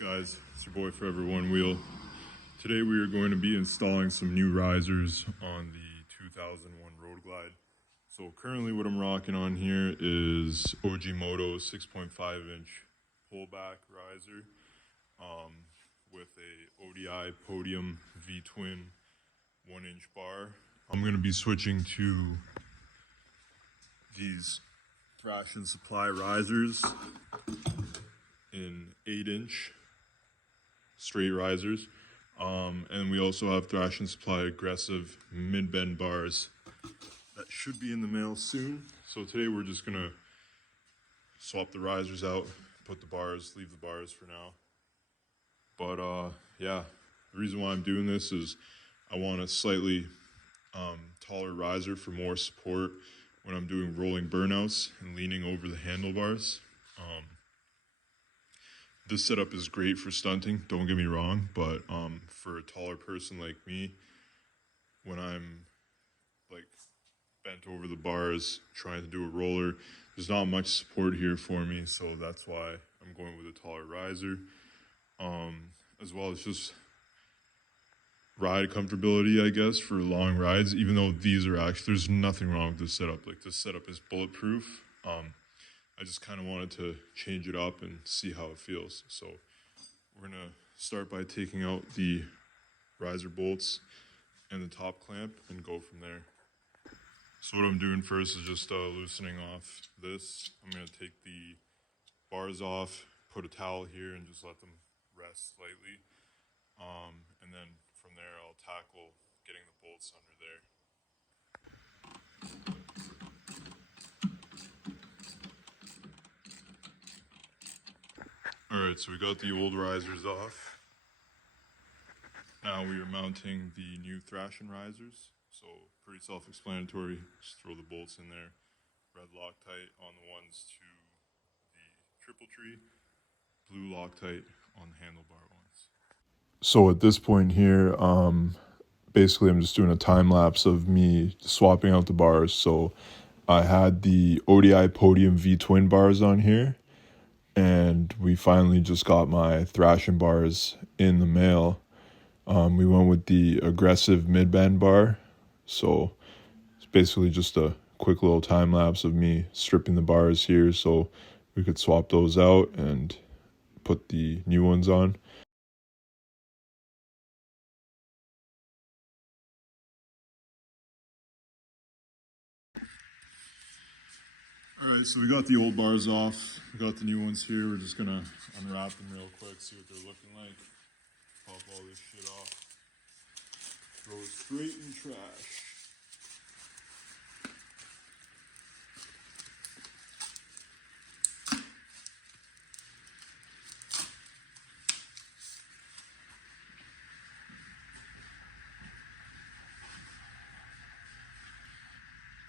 Guys, it's your boy Forever One Wheel. Today we are going to be installing some new risers on the 2001 Road Glide. So currently what I'm rocking on here is Moto 6.5 inch pullback riser with a ODI Podium V-twin 1 inch bar. I'm going to be switching to these Thrashin Supply risers in 8 inch straight risers, and we also have Thrashin Supply aggressive mid-bend bars that should be in the mail soon. So today we're just gonna swap the risers out, put the bars, leave the bars for now. But yeah, the reason why I'm doing this is I want a slightly taller riser for more support when I'm doing rolling burnouts and leaning over the handlebars. This setup is great for stunting, don't get me wrong, but for a taller person like me, when I'm like bent over the bars trying to do a roller, there's not much support here for me, so that's why I'm going with a taller riser. As well as just ride comfortability, I guess, for long rides, even though these are actually, there's nothing wrong with this setup. Like, this setup is bulletproof. I just kind of wanted to change it up and see how it feels. So we're gonna start by taking out the riser bolts and the top clamp and go from there. So what I'm doing first is just loosening off this. I'm gonna take the bars off, put a towel here and just let them rest slightly. And then from there I'll tackle getting the bolts under there. Alright, so we got the old risers off. Now we are mounting the new Thrashin risers. So pretty self-explanatory, just throw the bolts in there. Red Loctite on the ones to the triple tree, blue Loctite on the handlebar ones. So at this point here, basically I'm just doing a time lapse of me swapping out the bars. So I had the ODI Podium V-twin bars on here, and we finally just got my Thrashin bars in the mail. We went with the aggressive mid-bend bar, so it's basically just a quick little time lapse of me stripping the bars here so we could swap those out and put the new ones on. Alright, so we got the old bars off, we got the new ones here. We're just gonna unwrap them real quick, see what they're looking like. Pop all this shit off. Throw it straight in the trash.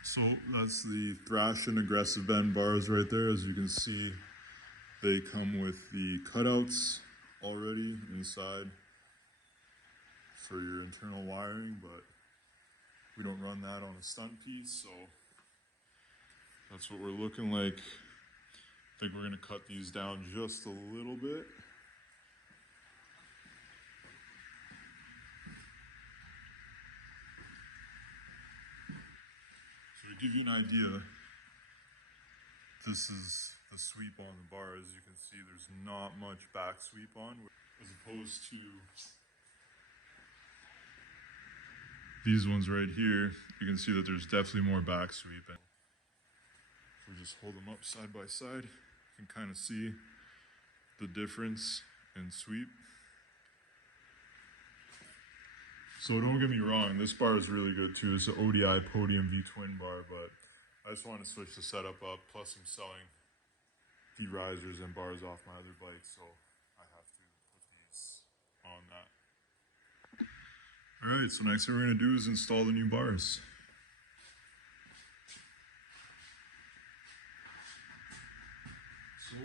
So that's the Thrashin aggressive bend bars right there. As you can see, they come with the cutouts already inside for your internal wiring, but we don't run that on a stunt piece, so that's what we're looking like. I think we're gonna cut these down just a little bit. So to give you an idea, this is the sweep on the bar. As you can see, there's not much back sweep on, as opposed to these ones right here. You can see that there's definitely more back sweep. And if we just hold them up side by side, you can kind of see the difference in sweep. So don't get me wrong, this bar is really good too. It's an ODI Podium V-twin bar, but I just want to switch the setup up. Plus I'm selling the risers and bars off my other bike, so I have to put these on that. Alright, so next thing we're going to do is install the new bars. So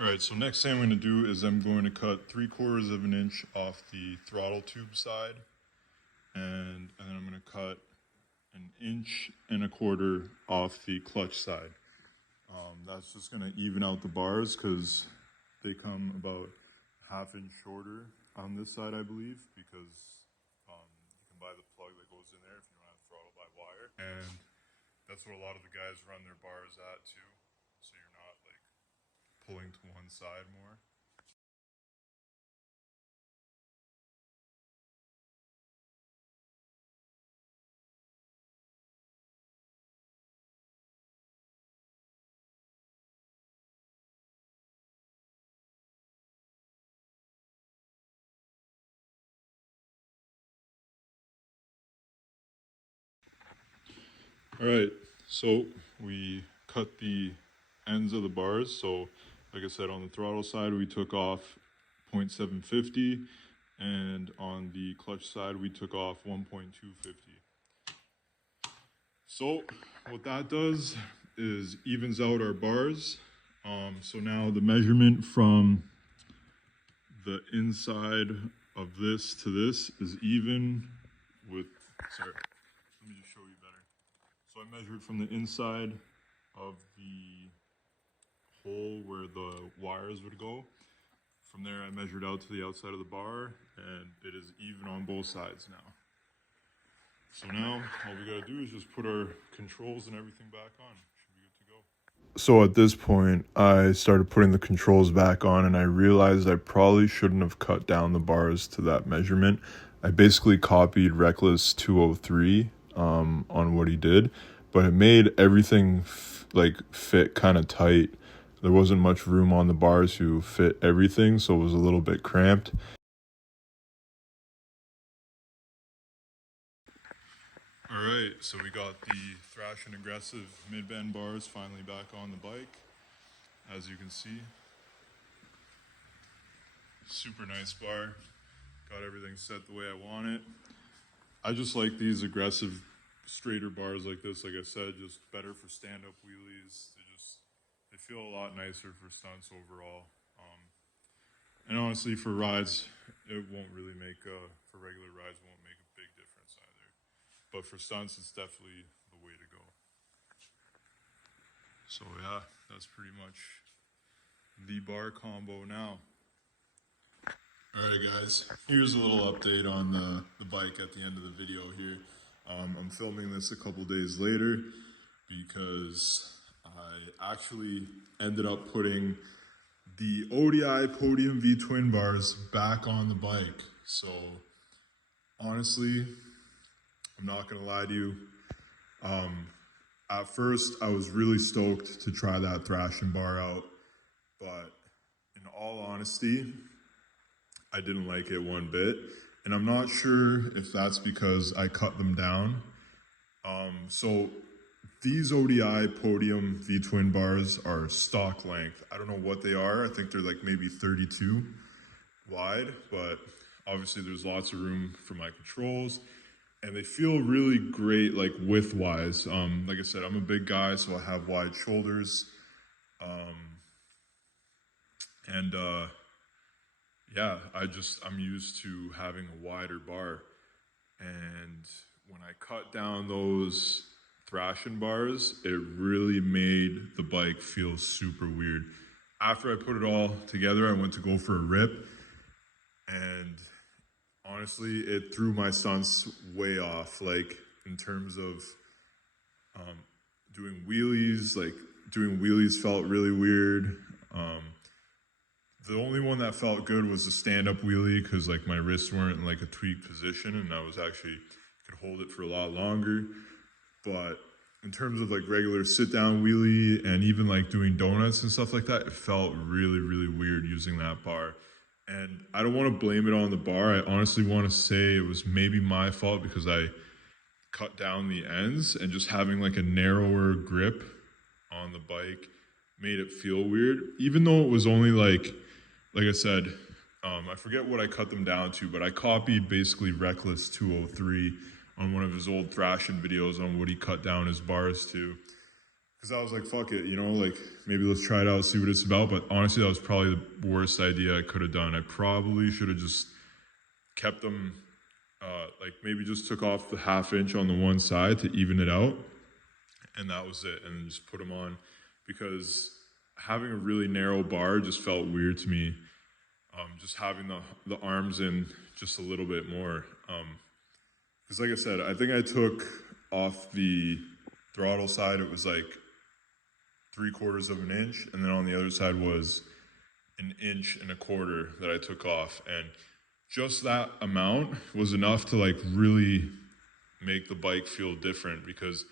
All right, so next thing I'm going to do is I'm going to cut 3/4 of an inch off the throttle tube side, and then I'm going to cut 1.25 inches off the clutch side. That's just going to even out the bars because they come about 1/2 inch shorter on this side, I believe, because you can buy the plug that goes in there if you don't have throttle by wire. And that's what a lot of the guys run their bars at too, so you're not like pulling to one side more. All right, so we cut the ends of the bars. So like I said, on the throttle side, we took off 0.750, and on the clutch side, we took off 1.250. So what that does is evens out our bars. So now the measurement from the inside of this to this is even with, sorry, let me just show you better. So I measured from the inside of the hole where the wires would go. From there I measured out to the outside of the bar, and it is even on both sides now. So now all we gotta do is just put our controls and everything back on. Should be good to go. So at this point, I started putting the controls back on, and I realized I probably shouldn't have cut down the bars to that measurement. I basically copied Reckless 203 on what he did, but it made everything fit kind of tight. There wasn't much room on the bars to fit everything, so it was a little bit cramped. All right, so we got the Thrashin aggressive mid-bend bars finally back on the bike. As you can see, super nice bar. Got everything set the way I want it. I just like these aggressive, straighter bars like this. Like I said, just better for stand-up wheelies. They feel a lot nicer for stunts overall. And honestly, for rides, it won't really make for regular rides, won't make a big difference either. But for stunts, it's definitely the way to go. So yeah, that's pretty much the bar combo now. Alright guys, here's a little update on the bike at the end of the video here. I'm filming this a couple days later because I actually ended up putting the ODI Podium V twin bars back on the bike. So honestly, I'm not gonna lie to you. At first, I was really stoked to try that Thrashin bar out, but in all honesty, I didn't like it one bit, and I'm not sure if that's because I cut them down. So these ODI Podium V twin bars are stock length. I don't know what they are. I think they're like maybe 32 wide, but obviously there's lots of room for my controls, and they feel really great like width-wise. Like I said, I'm a big guy, so I have wide shoulders. Yeah, I'm used to having a wider bar. And when I cut down those Thrashin bars, it really made the bike feel super weird. After I put it all together, I went to go for a rip, and honestly, it threw my stunts way off, like in terms of doing wheelies. Like doing wheelies felt really weird. The only one that felt good was the stand-up wheelie, because like my wrists weren't in like a tweaked position, and I was actually could hold it for a lot longer. But in terms of like regular sit-down wheelie and even like doing donuts and stuff like that, it felt really, really weird using that bar. And I don't want to blame it on the bar. I honestly want to say it was maybe my fault because I cut down the ends, and just having like a narrower grip on the bike made it feel weird, even though it was only like I said, I forget what I cut them down to, but I copied basically Reckless 203 on one of his old Thrashin videos on what he cut down his bars to. because I was like, fuck it, you know, like maybe let's try it out, see what it's about. But honestly, that was probably the worst idea I could have done. I probably should have just kept them, like maybe just took off the 1/2 inch on the one side to even it out, and that was it, and just put them on, because having a really narrow bar just felt weird to me. Just having the arms in just a little bit more. Because like I said, I think I took off the throttle side, it was like 3/4 of an inch, and then on the other side was 1.25 inches that I took off, and just that amount was enough to like really make the bike feel different, because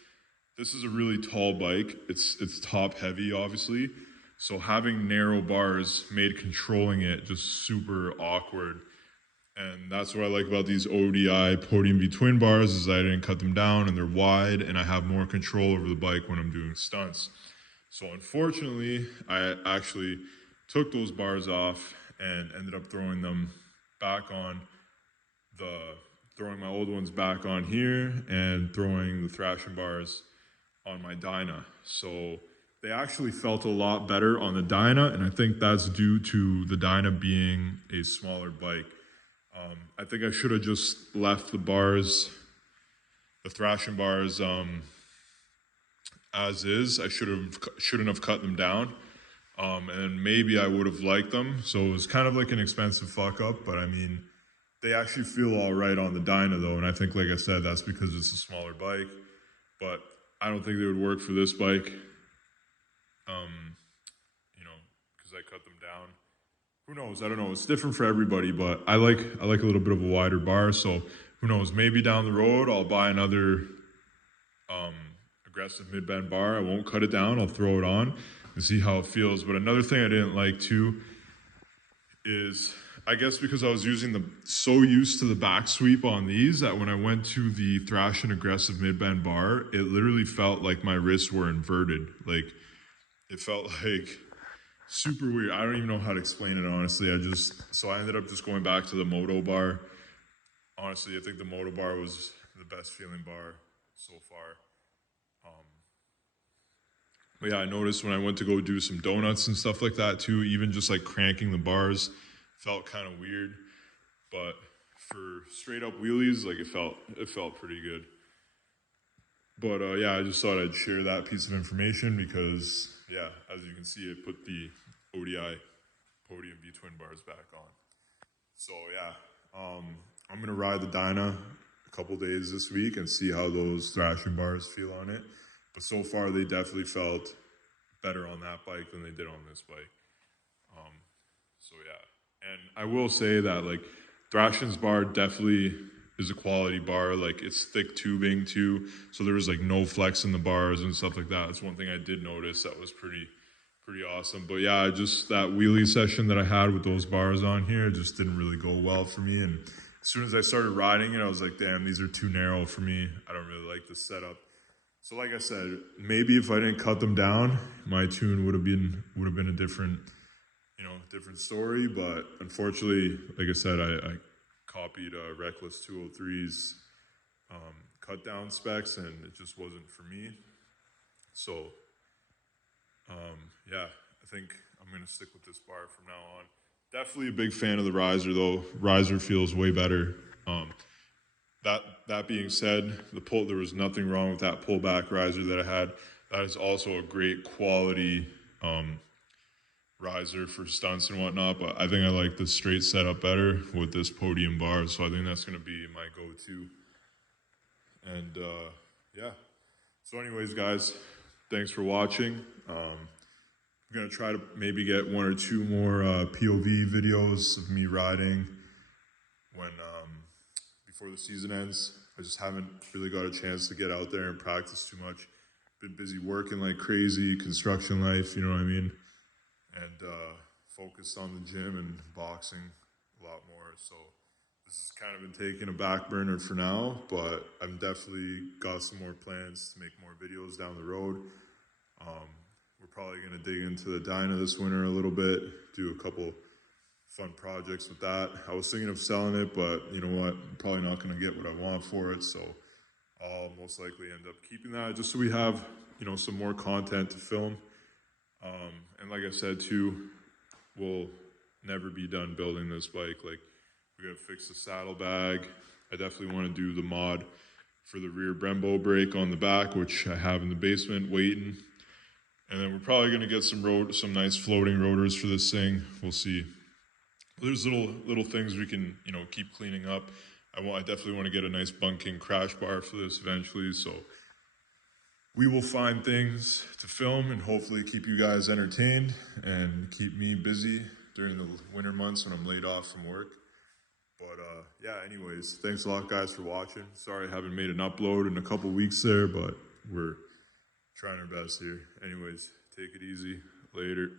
this is a really tall bike. It's top heavy, obviously. So having narrow bars made controlling it just super awkward. And that's what I like about these ODI Podium V twin bars, is I didn't cut them down and they're wide, and I have more control over the bike when I'm doing stunts. So unfortunately, I actually took those bars off and ended up throwing them back on throwing my old ones back on here and throwing the Thrashin bars on my Dyna. So they actually felt a lot better on the Dyna, and I think that's due to the Dyna being a smaller bike. I think I should have just left the bars, the Thrashin bars, as is. I shouldn't have cut them down, and maybe I would have liked them. So it was kind of like an expensive fuck up, but I mean, they actually feel all right on the Dyna though, and I think, like I said, that's because it's a smaller bike. But I don't think they would work for this bike. You know, because I cut them down. Who knows? I don't know. It's different for everybody, but I like a little bit of a wider bar. So who knows? Maybe down the road I'll buy another aggressive mid-bend bar. I won't cut it down. I'll throw it on and see how it feels. But another thing I didn't like too is, I guess because I was so used to the back sweep on these, that when I went to the Thrashin aggressive mid-bend bar, it literally felt like my wrists were inverted. Like, it felt like super weird. I don't even know how to explain it, honestly. So I ended up just going back to the Moto bar. Honestly, I think the Moto bar was the best feeling bar so far. But yeah, I noticed when I went to go do some donuts and stuff like that too, even just like cranking the bars felt kind of weird. But for straight up wheelies, like it felt pretty good. But yeah, I just thought I'd share that piece of information because, yeah, as you can see, I put the ODI Podium V twin bars back on. So yeah, I'm gonna ride the Dyna a couple days this week and see how those Thrashin bars feel on it. But so far, they definitely felt better on that bike than they did on this bike. So yeah, and I will say that like Thrashin's bar definitely is a quality bar. Like, it's thick tubing too, so there was like no flex in the bars and stuff like that. That's one thing I did notice that was pretty awesome. But yeah, just that wheelie session that I had with those bars on here just didn't really go well for me. And as soon as I started riding it, I was like, damn, these are too narrow for me. I don't really like this setup. So like I said, maybe if I didn't cut them down, my tune would have been a different, different story. But unfortunately, like I said, I copied Reckless 203's cut down specs, and it just wasn't for me. So yeah, I think I'm gonna stick with this bar from now on. Definitely a big fan of the riser though. Riser feels way better. That being said, there was nothing wrong with that pullback riser that I had. That is also a great quality riser for stunts and whatnot, but I think I like the straight setup better with this podium bar, so I think that's going to be my go-to. And yeah, so anyways, guys, thanks for watching. I'm going to try to maybe get 1 or 2 more POV videos of me riding when before the season ends. I just haven't really got a chance to get out there and practice too much. Been busy working like crazy, construction life, you know what I mean? And focused on the gym and boxing a lot more. So this has kind of been taking a back burner for now, but I've definitely got some more plans to make more videos down the road. We're probably going to dig into the Dyna this winter a little bit, do a couple fun projects with that. I was thinking of selling it, but you know what? I'm probably not going to get what I want for it, so I'll most likely end up keeping that just so we have, you know, some more content to film. And like I said too, we'll never be done building this bike. Like, we gotta fix the saddlebag. I definitely want to do the mod for the rear Brembo brake on the back, which I have in the basement waiting. And then we're probably gonna get some nice floating rotors for this thing. We'll see. There's little things we can, you know, keep cleaning up. I definitely want to get a nice bunking crash bar for this eventually. So we will find things to film and hopefully keep you guys entertained and keep me busy during the winter months when I'm laid off from work. But yeah, anyways, thanks a lot, guys, for watching. Sorry I haven't made an upload in a couple weeks there, but we're trying our best here. Anyways, take it easy. Later.